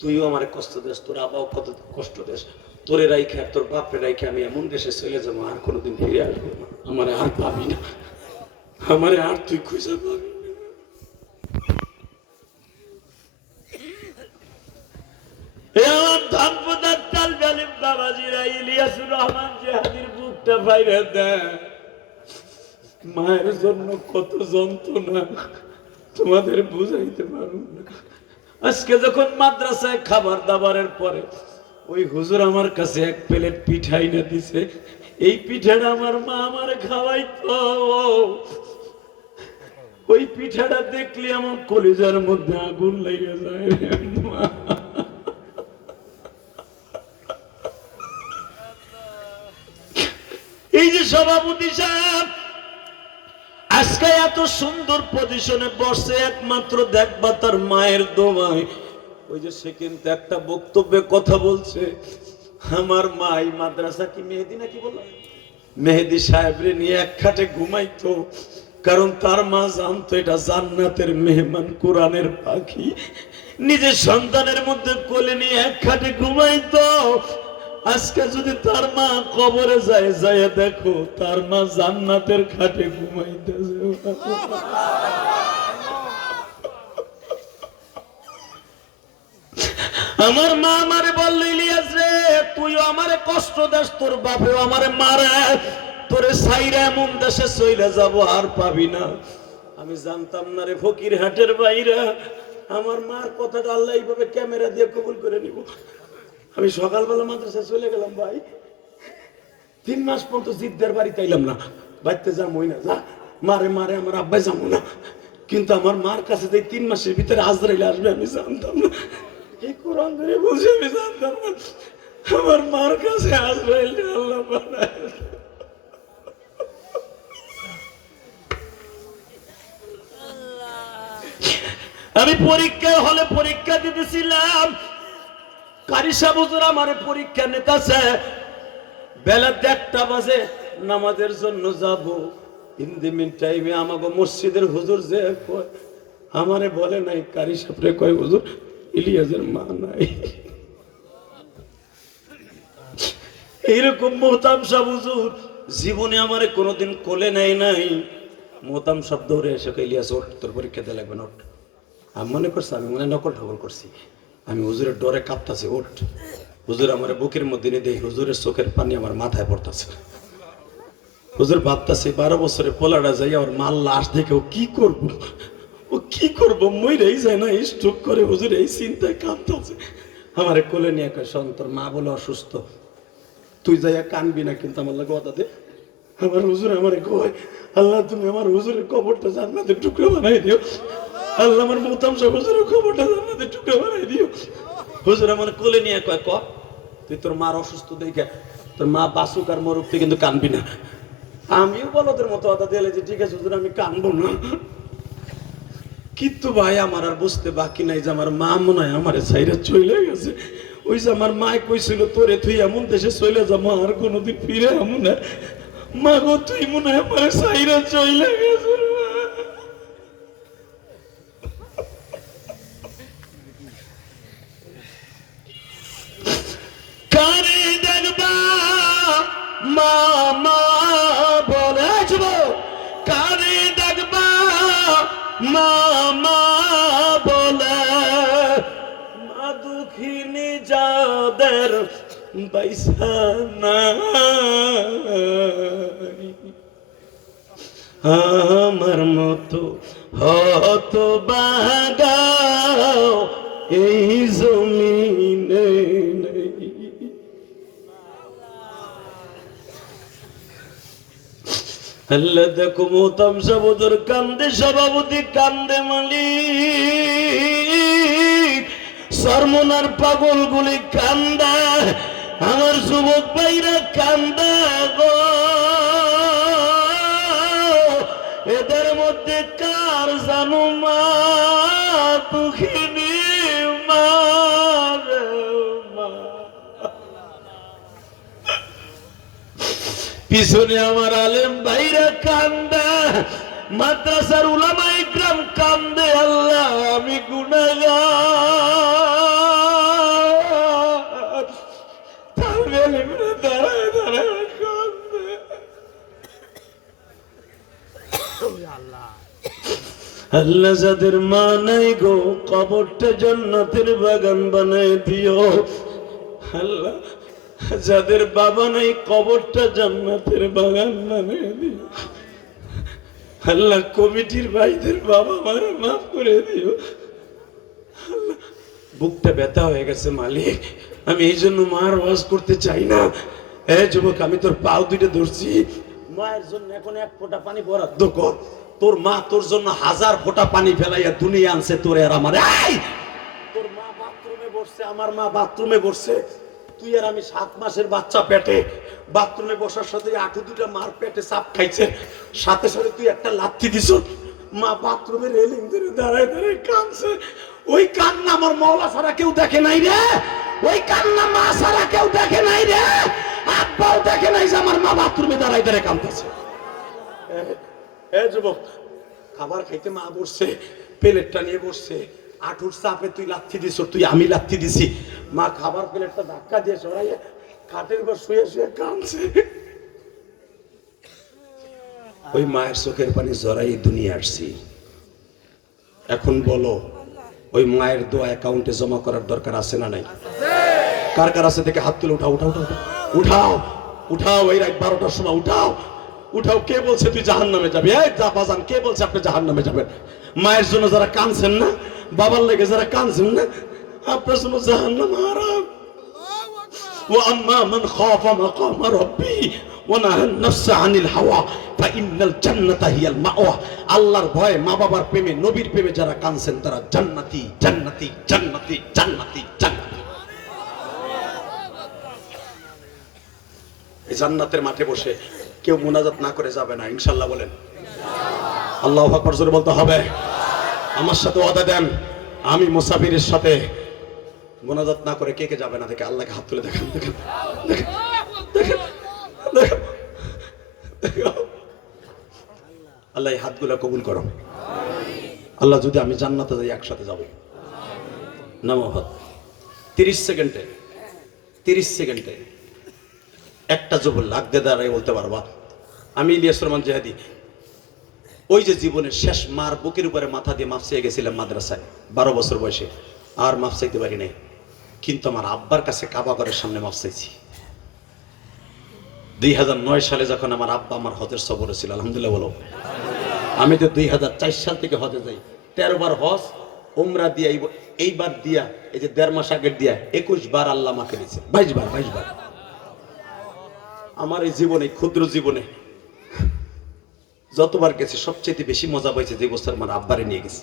তুইও আমার কষ্ট দেস, তোর আবাও কত কষ্ট দেস, তোরে রাইখে আর তোর বাপরে রাইখে আমি এমন দেশে চলে যাবো, আর কোনোদিন ফিরে আসবো না, আমারে আর পাবি না, আমারে আর তুই খুঁজে পাবি না। আমার ধনপদার চাল জালিম বাবাজিরা, ইলিয়াসুর রহমান জেহাদির বুকটা বাইরে দেয়, মায়ের জন্য কত যন্ত্রণা তোমাদের বুঝাইতে পারব না। আজকে যখন মাদ্রাসায় খাবার দাবারের পরে ওই হুজুর আমার কাছে এক প্লেট পিঠা এনে দিছে, এই পিঠাটা আমার মা আমার খাওয়াইতো, ওই পিঠাটা দেখলে আমার কলিজার মধ্যে আগুন লেগে যায়। এই যে সভাপতি সাহেব আজকে এত সুন্দর পজিশনে বসে, একমাত্র দেখবা তার মায়ের দোয়ায়। ওই যে সে কিন্তু একটা বক্তব্যে কথা বলছে, আমার মা এই মাদ্রাসা কি মেহেদি নাকি বলল, মেহেদি সাহেবরে নিয়ে এক খাটে ঘুমাইতো, কারণ তার মা জানতো এটা জান্নাতের মেহমান, কোরআনের পাখি। নিজের সন্তানের মধ্যে কোলে নিয়ে এক খাটে ঘুমাইতো। আজকে যদি তার মা কবরে যায়, যায় দেখো তার মা জান্নাতের খাটে ঘুমাইতেছে। আমার মা আমারে বলল, ইলিয়াস রে তুইও আমারে কষ্ট দেস, তোর বাপেও আমারে মারে, তোরে সাইরা এমন দেশে চইলা যাব আর পাবি না। আমি জানতাম না রে ফকিরহাটের বাইরা, আমার মার কথাটা আল্লাহ এইভাবে ক্যামেরা দিয়ে কবুল করে নিব। আমি সকালবেলা মাদ্রাসায় চলে গেলাম ভাই, 3 মাস পর্যন্ত জিদ্দার বাড়িতে আইলাম না, বাড়িতে যাবই না, যা মারে মারে আমার আব্বাই যাবো না। কিন্তু আমার মার কাছে যে 3 মাসের ভিতরে আজরাইল আসবে আমি জানতাম না, এই কোরআন ধরে বলছে আমি জানতাম না, আমার মার কাছে আজরাইল আল্লাহ বানায়। আমি পরীক্ষার হলে পরীক্ষা দিতেছিলাম, কারি সাহেব হুজুর আমার পরীক্ষা নিতেছে, বেলা 1টা বাজে, নামাজের জন্য যাব। ইন দি মিন টাইমে আমাকে মসজিদের হুজুর যে আমারে বলে নাই, কারি সাহেবরে কয় হুজুর ইলিয়াসের মা নাই। এইরকম মোহতাম সাহেব হুজুর জীবনে আমারে কোনোদিন কোলে নেয় নাই। মোহতাম সাহেব দৌড়ে এসে ইলিয়াস ওঠ, তোর পরীক্ষা দিতে লাগবে না, ওঠ। আমি মনে করছি আমি মনে নকল ঠকল করছি, আমি হুজুরের ডরে কাঁপতাছি, ওঠ। হুজুর আমার বুকের মধ্যে নিয়ে দেই, হুজুরের চোখের পানি আমার মাথায় পড়তেছে। হুজুর ভাবতেছে 12 বছরের পোলাটা যাই আমার মাল লাশ দেখে ও কি করবো, ও কি করবো, মইরাই যায় না, স্ট্রোক করে। হুজুর এই চিন্তায় কাঁপতেছে, আমার কোলে নিয়ে কয় শোন তোর মা বলে অসুস্থ, তুই যাইয়া কানবি না কিন্তু আমার লাগে কথা দে। আমার হুজুর আমারে কয়, আল্লাহ তুমি আমার হুজুরের কবরটা জান্নাতের টুকরো বানাই দিও, আল্লাহ আমার মোহতাম সাহেব হুজুরের কবরটা জান্নাতের টুকরো বানাই দিও। হুজুর আমার কোলে নিয়ে কয়, ক তুই তোর মার অসুস্থ দেখে তোর মা বাসুক আর মরুক, তুই কিন্তু কানবি না। আমিও বলদের মতো কথা দিলে যে ঠিক আছে হুজুর আমি কানবো না। কিন্তু ভাই আমার আর বুঝতে বাকি নাই যে আমার মা মনে হয় আমার সাইরা চলে গেছে। ওই যে আমার মা কইছিল তোরে তুই এমন দেশে চলে যা, মা আর কোনোদিন ফিরে এমন না। মা গো তুই মনে হয় আমার সাইরা চলে গেছে। কারে দেখবা মা মা বলে কারে দেখবা মা মা বলে, মা দুঃখিনী যাদের বাইসানা আমার মতো হত বাগাও এই জমিনে নেই। আল্লাহ দেখো মোহতাম সাবুদর কান্দে, সভাপতি কান্দে, মালিক সরমনার পাগল গুলি কান্দা, আমার যুবক ভাইরা কান্দা গো। এদের মধ্যে কার জানো মা দুঃখিনী মা রে মা। পিছনে আমার আলেম ভাইরা কান্দা, মাদ্রাসার উলামা ইকরাম কান্দে। আল্লাহ আমি গুনাহগার, তাহলে দাঁড়ায় দাঁড়ায় কান্দে। আল্লাহ যাদের মা নাই গো, কবরটা জান্নাতের বাগান বানায় দিও। আল্লাহ যাদের বাবা নাই, কবরটা জান্নাতের বাগান বানায় দিও। আল্লাহ কমিটির ভাইদের বাবা মারা মাফ করে দিও। আল্লাহ বুকটা ব্যথা হয়ে গেছে মালিক, আমি এই জন্য মার ওয়াজ করতে চাই না। এ যুবক, আমি তোর পাও দুইটা ধরছি, মায়ের জন্য এখন এক ফোঁটা পানি বরাদ্দ কর। তোর মা তোর জন্য 1000 ফোঁটা পানি ফেলাইয়া দুনিয়া আনছে তোরে আর আমার। তোর মা বাথরুমে বসছে, আমার মা বাথরুমে বসছে, তুই আর আমি 7 মাসের বাচ্চা পেটে, বাথরুমে বসার সাথে আঁটু দুটা মার পেটে চাপ খাইছে, সাথে সাথে তুই একটা লাথি দিছ। মা বাথরুমে রেলিং ধরে দাঁড়ায় দাঁড়ায় কাঁদছে। ওই কান্না আমার মওলা ছাড়া কেউ দেখে নাই রে, ওই কান্না মা ছাড়া কেউ দেখে নাই রে, আব্বাও দেখে নাই যে আমার মা বাথরুমে দাঁড়ায় দাঁড়ায় কাঁদতেছে। এ যুবক, খাবার খাইতে মা বসছে, প্লেটটা নিয়ে বসছে, আঁটুর চাপে তুই লাথি দিছ, তুই আমি লাথি দিছি। মা খাবার প্লেটটা ধাক্কা দিয়ে সরাইয়া খাটের উপর শুয়ে শুয়ে কাঁদছে। ওই মায়ের চোখের পানি জড়াই দুনিয়া আসছি। এখন বলো, ওই মায়ের দোয়া অ্যাকাউন্টে জমা করার দরকার আছে না নাই? কার কার আছে দেখে হাত তুলে উঠাও উঠাও উঠাও উঠাও উঠাও। এই রাত 12টার সময় উঠাও উঠাও। কে বলছে তুই জাহান্নামে যাবি? এই যা বাজান, কে বলছে আপনি জাহান্নামে যাবেন? মায়ের জন্য যারা কাঁদছেন না, বাবার লেগে যারা কাঁদছেন না, আপনার জন্য জাহান্নাম হারাম। ওয়া আম্মা মান খাফা মাকামা রাব্বি ওয়া নাহা নাফসা আনিল হাওয়া ফাইন্নাল জান্নাতা হিয়াল মাওয়া। আল্লাহর ভয়ে, মা বাবার প্রেমে, নবীর প্রেমে যারা কাঁদছেন তারা জান্নাতি জান্নাতি জান্নাতি জান্নাতি জান্নাতি। এই জান্নাতের মাঠে বসে কেউ মুনাজাত না করে যাবে না, ইনশাআল্লাহ বলেন। আল্লাহু আকবার জোরে বলতে হবে। আমার সাথে ওয়াদা দেন, আমি মুসাফিরের সাথে মুনাজাত না করে কে কে যাবে না? দেখে আল্লাহকে হাত তুলে দেখেন দেখেন দেখেন দেখেন দেখেন। আল্লাহ এই হাতগুলো কবুল করো। আল্লাহ যদি আমি জান্নাতে যাই একসাথে যাব। নামাজ 30 সেকেন্ডে একটা যুবক লাখ দিয়ে দাঁড়ায় বলতে পারবা, আমি ইলিয়াস রহমান জেহাদি ওই যে জীবনের শেষ মার বুকের উপরে মাথা দিয়ে মাফ চেয়ে গেছিলাম মাদ্রাসায় 12 বছর বয়সে, আর মাফ চাইতে পারি নাই। কিন্তু আমার আব্বার কাছে কাবা ঘরের সামনে মাফ চাইছি। 2009 সালে যখন আমার আব্বা আমার হজের সফরে ছিল, আলহামদুলিল্লাহ বলো। আমি তো 2004 সাল থেকে হজে যাই, 13 বার হজ উমরা দিয়া, এইবার দিয়া, এই যে 1.5 মাস আগের দিয়া 21 বার আল্লাহ মাকে দিয়েছে, 22 বার। আমার এই জীবনে, ক্ষুদ্র জীবনে যতবার গেছি সবচেয়ে বেশি মজা পাইছে যে বছর আমার আব্বারে নিয়ে গেছি।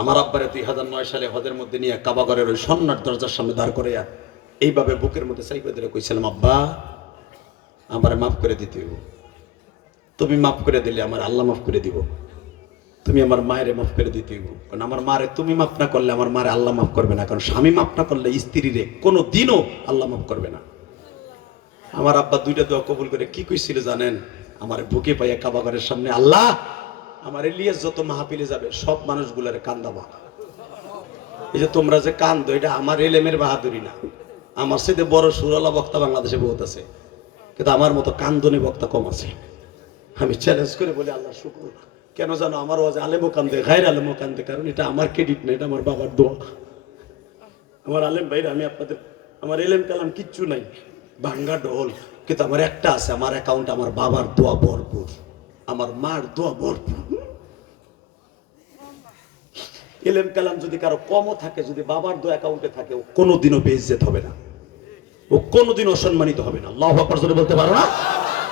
আমার আব্বারে 2009 সালে হজের মধ্যে নিয়ে কাবাগরের ওই সন্ন্যার দরজার সামনে দাঁড় করে এইভাবে বুকের মধ্যে চাইপে ধরে কইছিলাম, আব্বা আমারে মাফ করে দিতে হইব, তুমি মাফ করে দিলে আমার আল্লাহ মাফ করে দিব। তুমি আমার মায়ের মাফ করে দিতে হইব, কারণ আমার মারে তুমি মাফ না করলে আমার মারে আল্লাহ মাফ করবে না, কারণ স্বামী মাফ না করলে স্ত্রীরে কোনো দিনও আল্লাহ মাফ করবে না। আমার আব্বা দুইটা দোয়া কবুল করে কি কইছিল জানেন? আমার বুকে পাইয়া কাবাঘরের সামনে, আল্লাহ আমার ইলিয়াস যত মাহফিলে যাবে সব মানুষগুলারে কান্দাবা। এই যে তোমরা যে কান্দো, এটা আমার এলেমের বাহাদুরি না, আমার সাথে বড় সুরালা বক্তা বাংলাদেশে বহুত আছে, কিন্তু আমার মতো কান্দনী বক্তা কম আছে। আমি চ্যালেঞ্জ করে বলি আল্লাহ শুকর, কেন জানো আমার ওয়াজ আলেমও কান্দে, গায়ের আলেমও কান্দে, কারণ এটা আমার ক্রেডিট না, এটা আমার বাবার দোয়া। আমার আলেম ভাইরা, আমি আপনাদের, আমার এলেম কালাম কিচ্ছু নাই, ভাঙ্গা ঢোল, কিন্তু আমার একটা আছে, আমার অ্যাকাউন্ট আমার বাবার দোয়া ভরপুর, আমার মার দোয়া ভরপুর। এলেম কালাম যদি কারো কমও থাকে, যদি বাবার দোয়া অ্যাকাউন্টে থাকে, ও কোনোদিনও বেইজ্জত হবে না, ও কোনোদিন অসম্মানিত হবে না। আল্লাহু আকবার জোরে বলতে পারো না?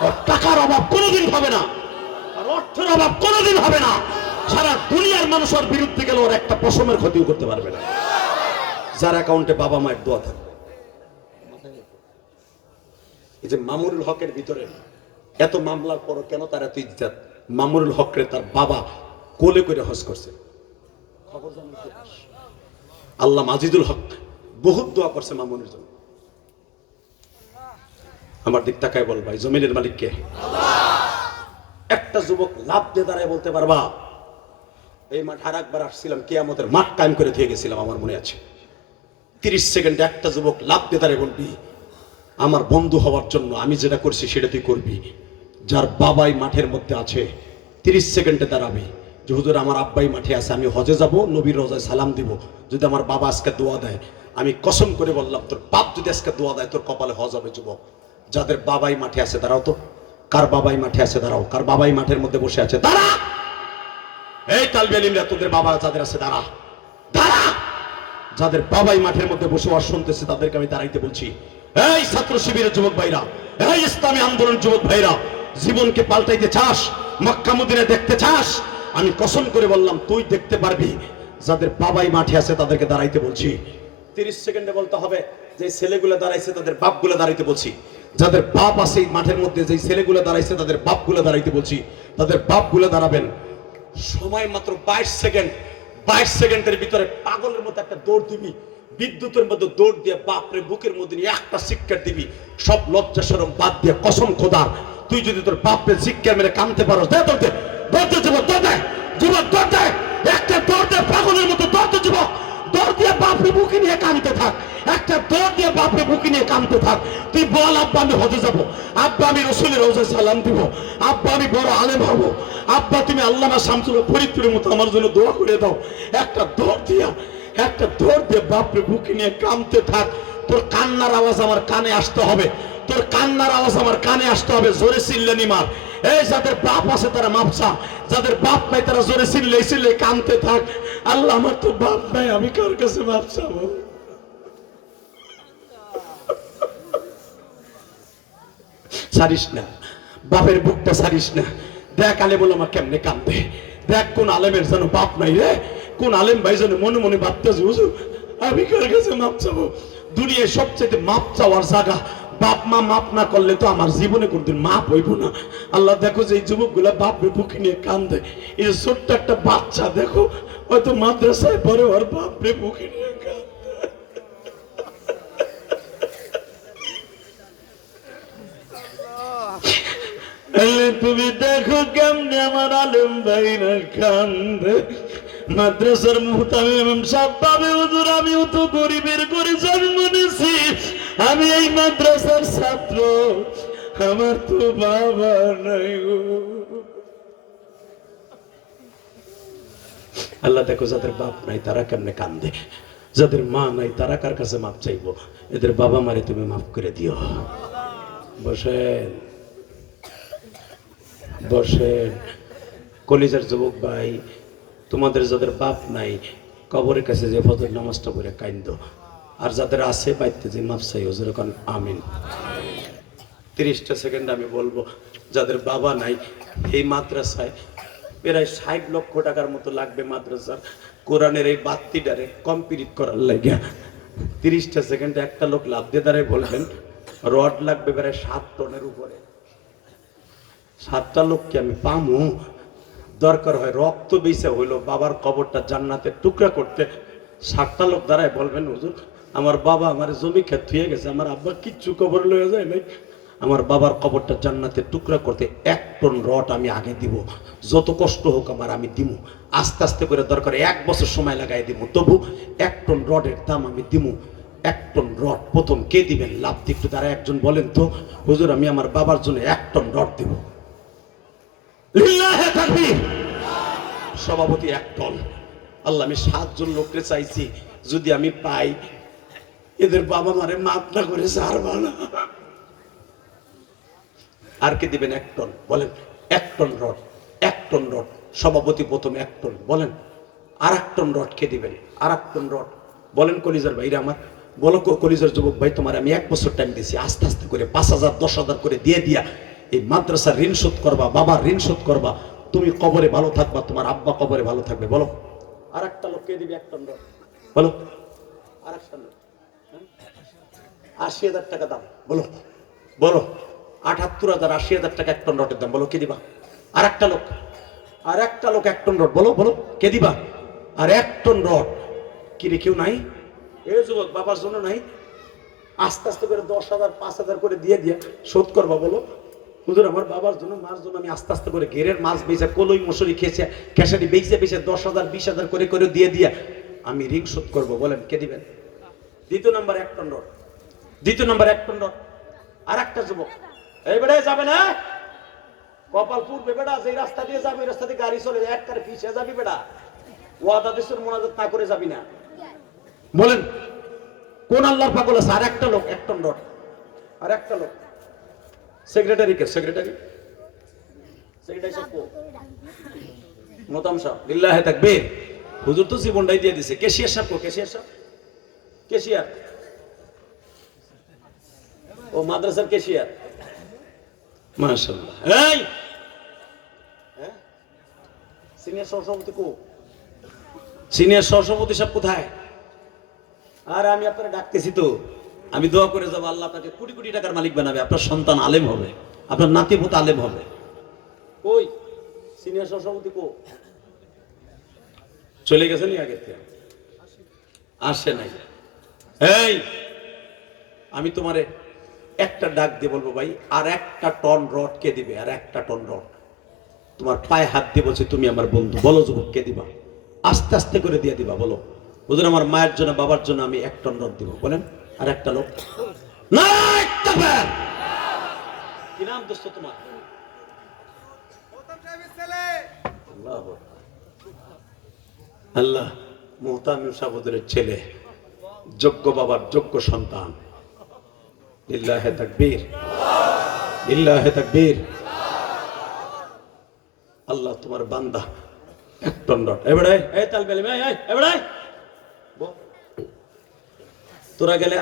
ওর টাকার অভাব কোনোদিন হবে না, আর অর্থের অভাব কোনোদিন হবে না। সারা দুনিয়ার মানুষ ওর বিরুদ্ধে গেলে ওর একটা পশমের ক্ষতিও করতে পারবে না, যার অ্যাকাউন্টে বাবা মায়ের দোয়া থাকবে। এই যে মামুনুল হকের ভিতরে এত মামলার পর কেন তার এত ইজ্জত? মামুনুল হকরে তার বাবা কোলে করে হজ করছে, খবর জানেন? আল্লাহ আজিজুল হক বহুত দোয়া করছে মামুনের জন্য। আমার দিক তাকায় বল, ভাই জমিনের মালিক কে? একটা যুবক লাভ দিয়ে দাঁড়ায় বলতে পারবা, এই মাঠ আর একবার আসছিলাম, কিয়ামতের মাঠ কায়েম করে দিয়ে গেছিলাম, আমার মনে আছে। 30 সেকেন্ডে একটা যুবক লাভ দিয়ে দাঁড়ায় বলবি, আমার বন্ধু হওয়ার জন্য আমি যেটা করছি সেটা তুই করবি। যার বাবাই মাঠের মধ্যে আছে 30 সেকেন্ডে দাঁড়াবি যে হুজুর আমার আব্বাই মাঠে আছে, আমি হজে যাব, নবীর রোজায় সালাম দিব, যদি আমার বাবা আজকে দোয়া দেয়, আমি কসম করে বললাম তোর বাপ যদি আজকে দোয়া দেয় তোর কপালে হজ হবে। যুবক যাদের বাবাই মাঠে আছে দাঁড়াও তো, কার বাবাই মাঠে আছে দাঁড়াও, কার বাবাই মাঠের মধ্যে বসে আছে দাঁড়া। এই তালবে আলিমরা তোদের বাবা যাদের আছে দাঁড়া, দাঁড়া। যাদের বাবাই মাঠের মধ্যে বসে ওয়াজ শুনতেছে তাদেরকে আমি দাঁড়াইতে বলছি। এই ছাত্র শিবিরের যুবক ভাইরা, এই ইসলামী আন্দোলন যুবক ভাইরা, জীবনকে পাল্টাইতে চাস, মক্কা মদিনা দেখতে চাস, আমি কসম করে বললাম তুই দেখতে পারবি। যাদের বাবাই মাঠে আছে তাদেরকে দাঁড়াইতে বলছি। 30 সেকেন্ডে বলতে হবে যে ছেলেগুলো দাঁড়াইছে তাদের বাপগুলো দাঁড়াইতে বলছি। যাদের বাপ আছে এই মাঠের মধ্যে, যে ছেলেগুলো দাঁড়াইছে তাদের বাপগুলো দাঁড়াইতে বলছি, তাদের বাপগুলো দাঁড়াবেন। সময় মাত্র 22 সেকেন্ড। 22 সেকেন্ডের ভিতরে পাগলের মতো একটা দৌড় দিবি, বিদ্যুতের মধ্যে দৌড় দিয়ে বাপরে বুকের মধ্যে নিয়ে একটা শিক্ষা দিবি, সব লজ্জা শরম বাদ দিয়ে কসম খোদার তুই যদি তোর বাপরে শিক্ষা মেরে কামতে পারো, দে দৌড়তে, দৌড়তে যুবক, দৌড়তে যুবক, দৌড়তে, একটা দৌড়তে পাগলের মতো দৌড়তে যুবক, দৌড় দিয়ে বাপরে বুকে নিয়ে কামতে থাক, একটা দৌড় দিয়ে বাপরে বুকে নিয়ে কামতে থাক। তুই বল আব্বা আমি হজে যাব, আব্বা আমি রসুলের রোজায় সালাম দিব, আব্বা আমি বড় আলেম হব, আব্বা তুমি আল্লামা শামসুল ফরিদপুরের মতো আমার জন্য দোয়া করে দাও। একটা দৌড় দিয়া, একটা দৌড় দিয়ে বাপরে বুকে নিয়ে কামতে থাক। তোর কান্নার আওয়াজ আমার কানে আসতে হবে, তোর কান্নার আওয়াজ আমার কানে আসতে হবে। জোরে চিল্লানি মার। এই যাদের বাপ আছে তারা মাপসা, যাদের বাপ নাই তারা জোরে চিল্লে চিল্লে কামতে থাক। আল্লাহ আমার তো বাপ নাই, আমি কার কাছে মাপ চাবো? ছাড়িস না বাপের বুকটা, ছাড়িস না। দেখ আলেম ওলামা কেমনে কান্দে, দেখ কোন আলেমের যেন বাপ নাই রে, কোন আলেম ভাই যেন মনে মনে ভাবতেছে হুজুর আমি কার কাছে মাপ চাবো? দুনিয়ায় সবচেয়ে মাপ চাওয়ার জায়গা। বাপ মা মাপ না করলে তো আমার জীবনে কোনদিন মাপ হইব না। আল্লাহ দেখো যে এই যুবকগুলা বাপরে বুকে নিয়ে কান্দে, এই যে ছোট্ট একটা বাচ্চা দেখো হয়তো মাদ্রাসায় পরে ওর বাপরে বুকে নিয়ে কান্দে। তুমি দেখো কেমনে আমার আলেম ভাইরা কান্দে। মাদ্রাসার মুহতামিম সাহেব ভাবে হুজুর আমিও তো গরিবের ঘরে জন্ম নিয়েছি, আমি এই মাদ্রাসার ছাত্র, আমার তো বাবা নাই গো। আল্লাহ দেখো যাদের বাপ নাই তারা কেমনে কান্দে, যাদের মা নাই তারা কার কাছে মাপ চাইবো? এদের বাবা মারে তুমি মাফ করে দিও। বসেন বসেন। কলিজার যুবক ভাই, তোমাদের যাদের বাপ নাই কবরের কাছে যে ফজর নামাজটা পড়ে কাইন্দো, আর যাদের আছে বাইতে যে মাফ চাই হুজুর কোন আমিন। 30টা সেকেন্ড আমি বলবো। যাদের বাবা নাই, এই মাদ্রাসায় প্রায় 60 লক্ষ টাকার মতো লাগবে মাদ্রাসার কোরআনের এই বাতিটারে কমপ্লিট করার লাগিয়া। 30টা সেকেন্ডে একটা লোক লাভ দিয়ে দাঁড়ায় বলবেন রড লাগবে প্রায় 7 টনের উপরে। 7টা লোককে আমি পামু? দরকার হয় রক্ত বেঁচে হইলো বাবার কবরটা জান্নাতের টুকরা করতে। 60টা লোক দাঁড়ায় বলবেন হুজুর আমার বাবা আমার জমি ক্ষেত থুয়ে গেছে, আমার আব্বা কিচ্ছু কবর লয়ে যায় নাই, আমার বাবার কবরটা জান্নাতের টুকরা করতে 1 টন রড আমি আগে দিব, যত কষ্ট হোক আমার আমি দিব, আস্তে আস্তে করে দরকার 1 বছর সময় লাগাই দিব, তবু 1 টন রডের দাম আমি দিব। 1 টন রড প্রথম কে দিবেন? লাভ একটু তারা একজন বলেন তো হুজুর আমি আমার বাবার জন্য 1 টন রড দিব। লিল্লাহে তাকবীর। সভাপতি 1 টন। আল্লাহ আমি 7 জন লোককে চাইছি, যদি আমি পাই এদের বাবা মারে মাফ না করে ছাড়বা না। আর কে দিবেন 1 টন? বলেন 1 টন রড। 1 টন রড সভাপতি প্রথম 1 টন বলেন। আর 1 টন রড কে দিবেন? আর 1 টন রড বলেন। কলিজার ভাইরা আমার বলো, কলিজার যুবক ভাই তোমার আমি 1 বছর টাইম দিছি, আস্তে আস্তে করে 5,000 10,000 করে দিয়ে দিয়া এই মাদ্রাসার ঋণ শোধ করবা, বাবার ঋণ শোধ করবা, তুমি কবরে ভালো থাকবা, তোমার আব্বা কবরে ভালো থাকবে। বলো আর একটা লোক কে দিবে 1 টন রড? বলো আর একটা লোক। 80,000 টাকা দাম। বলো বলো 78,000 80,000 টাকা 1 টন রডের দাম। বলো কে দিবা? আর একটা লোক। আর একটা লোক 1 টন রড। বলো বলো কে দিবা? আর 1 টন রড। কি রে কেউ নাই? এই যুবক বাবার জন্য নাই? আস্তে আস্তে করে 10,000 5,000 করে দিয়ে দিয়া শোধ করবা। বলো হুজুর আমার বাবার জন্য মার জন্য আমি আস্তে আস্তে করে ঘেরের মাছ বেচে কলই মশুরি খেয়েছে খেসারি বেচে বেচে 10,000 20,000 করে করে দিয়ে দিয়া আমি ঋণ শোধ করবো। বলেন কে দিবেন? দ্বিতীয় নাম্বার 1 টন রড। দ্বিতীয় নাম্বার 1 টন রড। আর একটা যুবক এই বেড়ে যাবে না কপাল পুড়বে বেড়া, যে রাস্তা দিয়ে যাবে ওই রাস্তা দিয়ে গাড়ি চলে যায়, একবারে পিছিয়ে যাবি বেড়া, ওয়াদা দিসুর মোনাজাত না করে যাবি না। বলেন কোন আল্লাহর পাগল আছে? আর একটা লোক 1 টন রড। আর একটা লোক সেক্রেটারি কে? সেক্রেটারি সাহেব মোতাম সাহেব লিল্লাহে তাকবীর। হুজুর তো জীবনটাই দিয়ে দিছে। ক্যাশিয়ার সাহেব কো? ক্যাশিয়ার সাহেব ক্যাশিয়ার ও মাদ্রাসার ক্যাশিয়ার মাশাআল্লাহ। এই সিনিয়র সহসভাপতি কো? সিনিয়র সহসভাপতি সাহেব কোথায়? আর আমি আপনারা ডাকতেছি তো, আমি দোয়া করে যাবো আল্লাহ আপনাকে কোটি কোটি টাকার মালিক বানাবে, আপনার সন্তান আলেম হবে, আপনার নাতিপুত আলেম হবে। ওই সিনিয়র সহসভাপতি কো? চলে গেছে নি আগে থেকে? আসে নাই। এই আমি তোমারে একটা ডাক দিয়ে বলবো ভাই আর 1টা টন রড কে দিবে? আর 1টা টন রড তোমার পায়ে হাত দিয়ে বলছে তুমি আমার বন্ধু। বলো যুবক কে দিবা? আস্তে আস্তে করে দিয়ে দিবা। বলো হুজুর আমার মায়ের জন্য বাবার জন্য আমি 1 টন রড দিব। বলেন আর একটা লোক না কি নাম দোস্ত তোমার? আল্লাহ মুহতামিম সাহেবের ছেলে, যোগ্য বাবার যোগ্য সন্তান। লিল্লাহে তাকবীর লিল্লাহে তাকবীর। আল্লাহ তোমার বান্দা 1 টন রড। এবারে এই তালবে এবারে তোরা গেলে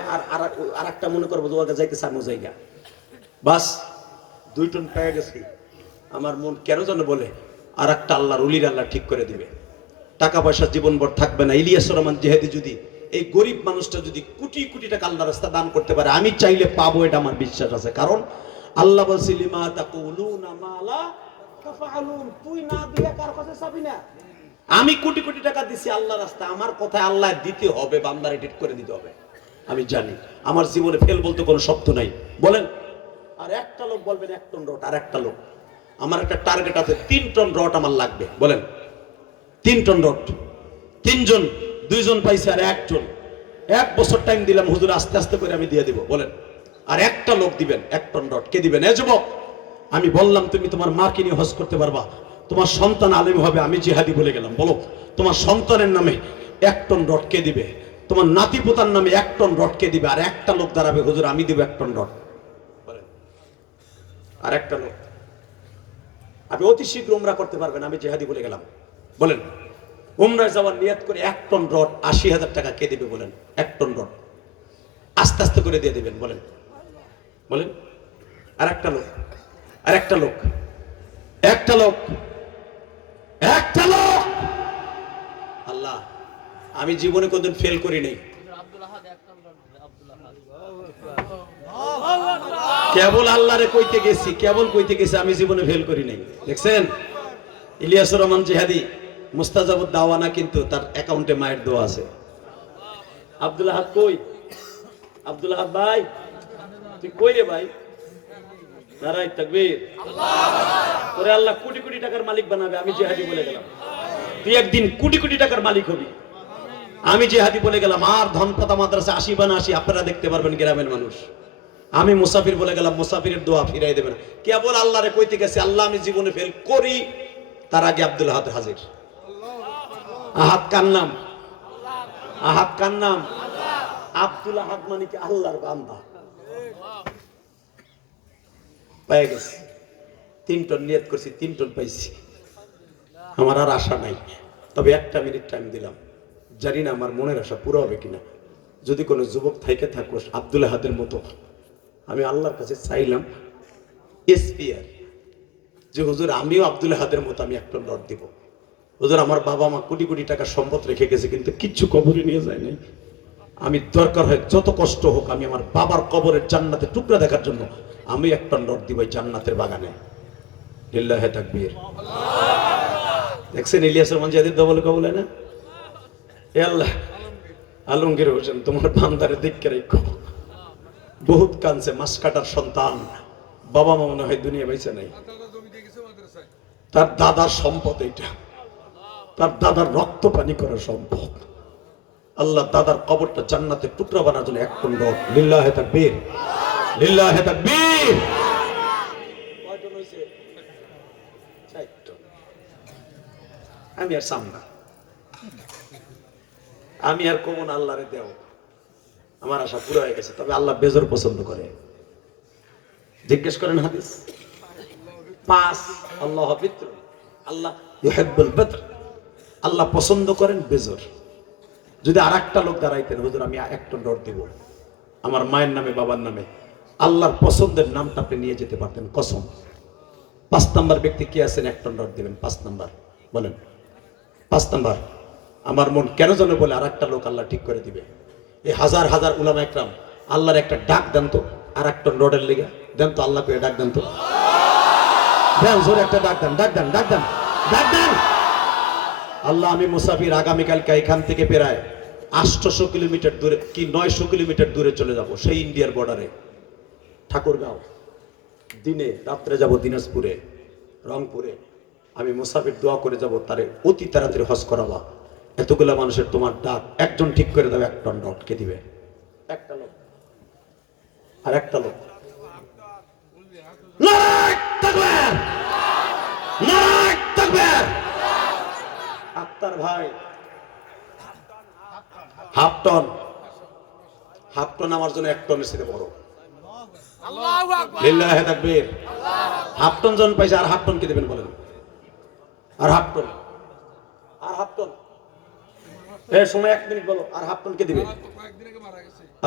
আর একটা মনে করবো তোমাকে যাইতে সামু জায়গা বাস 2 টন পেয়ে গেছি। আমার মন কেন যেন বলে আর একটা আল্লাহর ওলির আল্লাহ ঠিক করে দিবে। টাকা পয়সা জীবনভর থাকবে না। ইলিয়াস রহমান জেহেদি যদি এই গরিব মানুষটা যদি কোটি কোটি টাকা আল্লাহর রাস্তায় দান করতে পারে, আমি চাইলে পাবো, এটা আমার বিশ্বাস আছে। কারণ আল্লাহ বলছে লিমা তাকুলুনা মা লা তাফআলুন, তুই না দিয়ে কার কাছে চাবি না। আমি কোটি কোটি টাকা দিছি আল্লাহর রাস্তায়, আমার কথায় আল্লাহ দিতে হবে, বান্দারে ঠিক করে দিতে হবে। আমি জানি আমার জীবনে ফেল বলতে কোনো শব্দ নাই। বলেন আর একটা লোক বলবেন 1 টন রড। আর একটা লোক আমার একটা টার্গেট আছে 3 টন রড আমার লাগবে। বলেন 3 টন রড। 3 জন 2 জন পাইছে আর 1 জন 1 বছর টাইম দিলাম হুজুর আস্তে আস্তে করে আমি দিয়ে দিব। বলেন আর একটা লোক দিবেন 1 টন রড কে দিবেন? এই যুবক আমি বললাম তুমি তোমার মাকে নিয়ে হজ করতে পারবা, তোমার সন্তান আলেম হবে, আমি জিহাদি বলে গেলাম। বলো তোমার সন্তানের নামে 1 টন রড কে দিবে? তোমার নাতি পোতার নামে 1 টন রড কে দিবে? আর একটা লোক দাঁড়াবে হুজুর আমি দিব 1 টন রড। বলেন আর একটা লোক আপনি অতি শীঘ্র উমরা করতে পারবেন, আমি জিহাদি বলে গেলাম। বলেন উমরায় যাওয়ার নিয়ত করে 1 টন রড 80,000 টাকা কে দিবে? বলেন 1 টন রড আস্তে আস্তে করে দিয়ে দিবেন। বলেন বলেন আর একটা লোক। আর একটা লোক একটা লোক একটা লোক। আল্লাহ আমি জীবনে কোনদিন ফেল করি নাই। কেবল আল্লাহরে কইতে গেছি, কেবল কইতে গেছি, আমি জীবনে ফেল করি নাই। দেখছেন ইলিয়াসুর রহমান জিহাদি মুস্তাজাবুদ দাওয়ানা, কিন্তু তার অ্যাকাউন্টে মায়ের দোয়া আছে। আব্দুল আহাদ কই? আব্দুল আহাদ ভাই, তুই কই রে ভাই? নারাই তাকবীর। তোরে আল্লাহ কোটি কোটি টাকার মালিক বানাবে। আমি জিহাদি বলে গেলাম, তুই একদিন কোটি কোটি টাকার মালিক হবি। আমি জিহাদি বলে গেলাম, আর ধনপতা মাদ্রাসা 80 বানা 80 আপনারা দেখতে পারবেন গ্রামের মানুষ। আমি মুসাফির বলে গেলাম, মুসাফিরের দোয়া ফিরাই দেবে না। কেবল আল্লাহরে কইতে গেছে, আল্লাহ আমি জীবনে ফেল করি, তার আগে আব্দুল আহাদ হাজির। আহাদ কার নাম? আহাদ কার নাম? আব্দুল আহাদ মানে কি আল্লাহর বান্দা। পেয়ে গেছি 3 টন নিয়ত করছি, 3 টন পাইছি। আমার আর আশা নাই, তবে 1 মিনিট টাইম দিলাম, জানি না আমার মনের আশা পুরো হবে কিনা। যদি কোনো যুবক থাইকে থাকো আব্দুল আহাদের মতো, আমি আল্লাহর কাছে চাইলাম এসপিআর যে হুজুর আমিও আব্দুল আহাদের মতো আমি 1 টন রড দিব। হুজুর আমার বাবা মা কোটি কোটি টাকার সম্পদ রেখে গেছে, কিন্তু কিচ্ছু কবরে নিয়ে যায় নাই। আমি দরকার হয় যত কষ্ট হোক, আমি আমার বাবার কবরের জান্নাতে টুকরা দেখার জন্য আমি 1 টন রড দিব জান্নাতের বাগানে। লিল্লাহি তাকবীর। দেখছেন ইলিয়াসের মান জিহাদির দবল কবলে না? এ আল্লাহ, আলমগীর হোসেন তোমার বান্দারে দেখকে রেখো। বহুত কানছে, মাস কাটার সন্তান, বাবা মা মনে হয় দুনিয়া বাইছে নাই। তার দাদার সম্পদ এইটা, তার দাদার রক্ত পানি করার সম্পদ। আল্লাহ দাদার কবরটা জান্নাতের টুকরা বানার জন্য 1 টন রড। লিল্লাহি তাকবীর, লিল্লাহি তাকবীর। কয় টন হইছে? 4 টন। আমি আর সামনা, আমি আর কমন আল্লাহরে দেও, আমার আশা পুরো হয়ে গেছে। তবে আল্লাহ বেজর পছন্দ করে। জিজ্ঞেস করেন হাদিস 5, আল্লাহ বিত্র, আল্লাহ ইউহিব্বুল বিত্র, আল্লাহ পছন্দ করেন বেজর। যদি আরেকটা লোক দাঁড়াইতেন, হুজুর আমি 1 টন রড দিব আমার মায়ের নামে বাবার নামে, আল্লাহর পছন্দের নামটা আপনি নিয়ে যেতে পারতেন কসম। 5 নাম্বার ব্যক্তি কি আছেন 1 টন রড দিবেন? 5 নাম্বার বলেন। 5 নাম্বার। আমার মন কেন জানো বলে আরেকটা লোক আল্লাহ ঠিক করে দিবে। এই হাজার হাজার উলামা একরাম আল্লাহর একটা ডাক দেন তো, আর 1 টন রডের লেগে দেন তো, আল্লাহ করে ডাক দেন তো, দেন জোরে একটা ডাক দেন, ডাক দেন, ডাক দেন, ডাক দেন। আল্লাহ আমি মুসাফির, আগামীকালকে এখান থেকে প্রায় 800 কিলোমিটার দূরে কি 900 কিলোমিটার দূরে চলে যাব, সেই ইন্ডিয়ার বর্ডারে ঠাকুরগাঁও। দিনে রাত্রে যাব দিনাজপুরে, রংপুরে। আমি মুসাফির দোয়া করে যাব, তারে অতি তাড়াতাড়ি হজ করাবা। এতগুলা মানুষের তোমার ডাক, একজন ঠিক করে দাও 1 টন রড কে দিবে? একটা লোক। আর একটা লোক। নারায়ে তাকবীর, নারায়ে তাকবীর। আক্তার ভাই হাফ টন, হাফ টন আমার জন্য 1 টনের চেয়ে বড়। আল্লাহু আকবার, লিল্লাহি তাকবীর। হাফ টন জন পাইছে, আর হাফ টন কে দিবেন বলেন? আর হাফ টন, আর হাফ টন। এই সময় 1 মিনিট বলো, আর হাফ টন কে দিবে?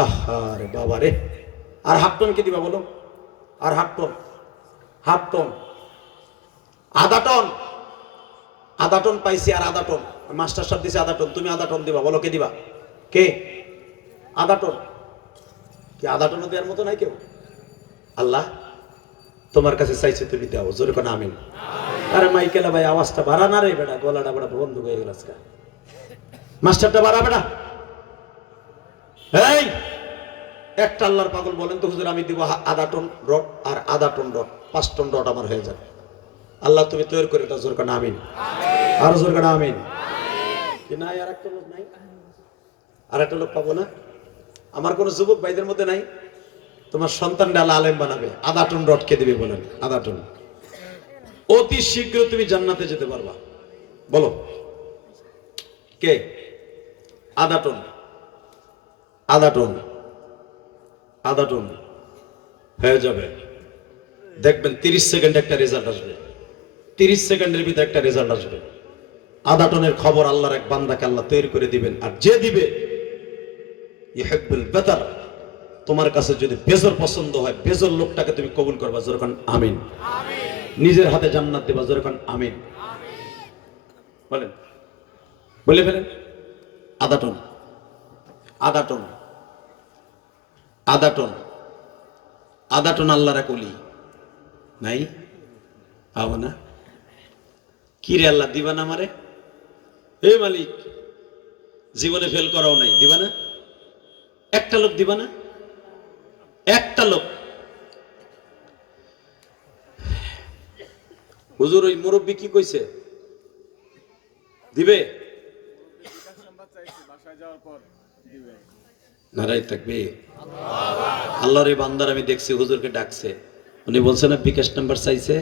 আহারে বাবা রে, আর হাফ টন কে দিবা বলো? আর হাফ টন, হাফ টন, আধা টন, আধা টন পাইছি, আর আধা টন মাস্টার সাহেব দিছে আধা টন, তুমি আধা টন দিবা, বলো কে দিবা? কে? আধা টন। কি আধা টন দেওয়ার মতো নাই কেউ? আল্লাহ তোমার কাছে চাইছে, তুমি দাও। জোরে কোন আমিন। আরে মাইকেলা ভাই আওয়াজটা বাড়া না রে বেটা, গলাটা বড় বন্ধ হয়ে গেল আজকে। মাস্টারটা বাড়া বেটা। এই একটা আল্লাহর পাগল বলেন তো, হুজুর আমি দিব আধা টন রড আর আধা টন রড, 5 টন রড আমার হয়ে যাবে। আল্লাহ তুমি তৈরি করে দাও। জোরে কোন আমিন। আর জোরে কোন আমিন। কি নাই আর একটা লোক নাই? আর একটা লোক পাবো না? আমার কোন যুবক ভাইদের মধ্যে নাই? তোমার সন্তানটা আল্লাহ আলেম বানাবে, আধা টন রড কে দিবে বলেন? আধা টন। অতি শীঘ্র তুমি জান্নাতে যেতে পারবা, বলো কে? আধা টন, আধা টন, আধা টন হয়ে যাবে। দেখবেন 30 সেকেন্ডে একটা রেজাল্ট আসবে, 30 সেকেন্ডের ভিতরে একটা রেজাল্ট আসবে। আধা টনের খবর আল্লাহর এক বান্দাকে আল্লাহ তৈরি করে দিবেন। আর যে দিবে ইউহিব্বুল বেতার, তোমার কাছে যদি বেজর পছন্দ হয়, বেজর লোকটাকে তুমি কবুল করবা। যখন আমিন। নিজের হাতে জান্নাত দেবা। যখন আমিন বলেন, বলে ফেলেন। আধা টন, আধা টন, আধা টন, আধা টন আল্লাহর এক ওলি নাই? পাবো না? কি রে আল্লাহ দিবা না আমারে? এই মালিক জীবনে ফেল করাও নাই, দিবা না? একটা লোক দিবা না? একটা লোক। হুজুর ওই মুরব্বী কি কইছে? দিবে? নারাই থাকবে। আল্লাহর এই বান্দার আমি দেখছি হুজুরকে ডাকছে, উনি বলছে না বিকাশ নাম্বার চাইছে,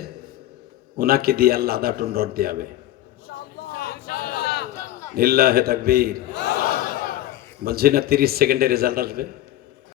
ওনাকে দিয়ে আল্লাহ আধা টন রড দিয়াবে। লিল্লাহে তাকবীর। বলছি না 30 সেকেন্ডে রেজাল্ট আসবে।